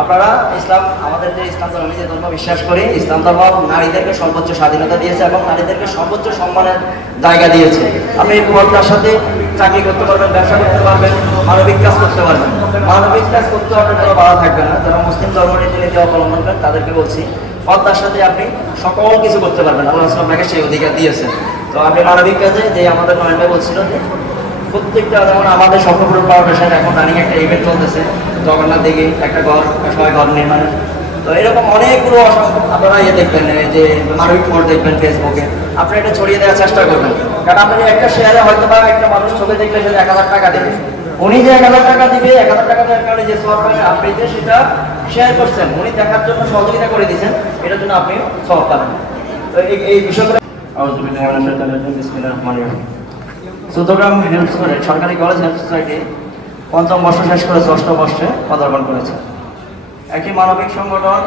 আপনারা ইসলাম, আমাদের যে ইসলাম ধর্ম, যে ধর্ম বিশ্বাস করি, ইসলাম ধর্ম নারীদেরকে সর্বোচ্চ স্বাধীনতা দিয়েছে এবং নারীদেরকে সর্বোচ্চ সম্মানের জায়গা দিয়েছে। আপনি পর্দার সাথে চাকরি করতে পারবেন, ব্যবসা করতে পারবেন, মানবিক কাজ করতে পারবেন। মানবিক কাজ করতে আপনার কোনো বাধা থাকবে না। যারা মুসলিম ধর্ম রীতিনীতি অবলম্বন করেন তাদেরকে বলছি, পর্দার সাথে আপনি সকল কিছু করতে পারবেন। আল্লাহ আপনাকে সেই অধিকার দিয়েছে। তো আপনি মানবিক কাজে, যে আমাদের নয়ন ভাই বলছিল যে প্রত্যেকটা, যেমন আমাদের স্বপ্নপুরন ফাউন্ডেশন এখন রানিং একটা ইভেন্ট চলতেছে, জগন্নাথ দিকে একটা ঘর, সবাই ঘর নির্মাণ। তো এরকম অনেকগুলো আপনারা দেখবেন, যে মানবিক মোড় দেখবেন ফেসবুকে, আপনি এটা ছড়িয়ে দেওয়ার চেষ্টা করবেন। কারণ আপনি একটা শেয়ারে হয়তো বা একটা মানুষ ছবি দেখলে সে 1000 টাকা দেবে, উনি যে 1000 টাকা দিবে, 1000 টাকা দেওয়ার কারণে যে সওয়াব পাবেন, আপনি যে সেটা শেয়ার করছেন, উনি দেখার জন্য সহযোগিতা করে দিয়েছেন, এটার জন্য আপনি সওয়াব পাবেন। তো এই বিষয়গুলো চট্টগ্রাম সরকারি কলেজ হেলথ সোসাইটি ৫ম বর্ষ শেষ করে ৬ষ্ঠ বর্ষে পদার্পণ করেছে। একটি মানবিক সংগঠন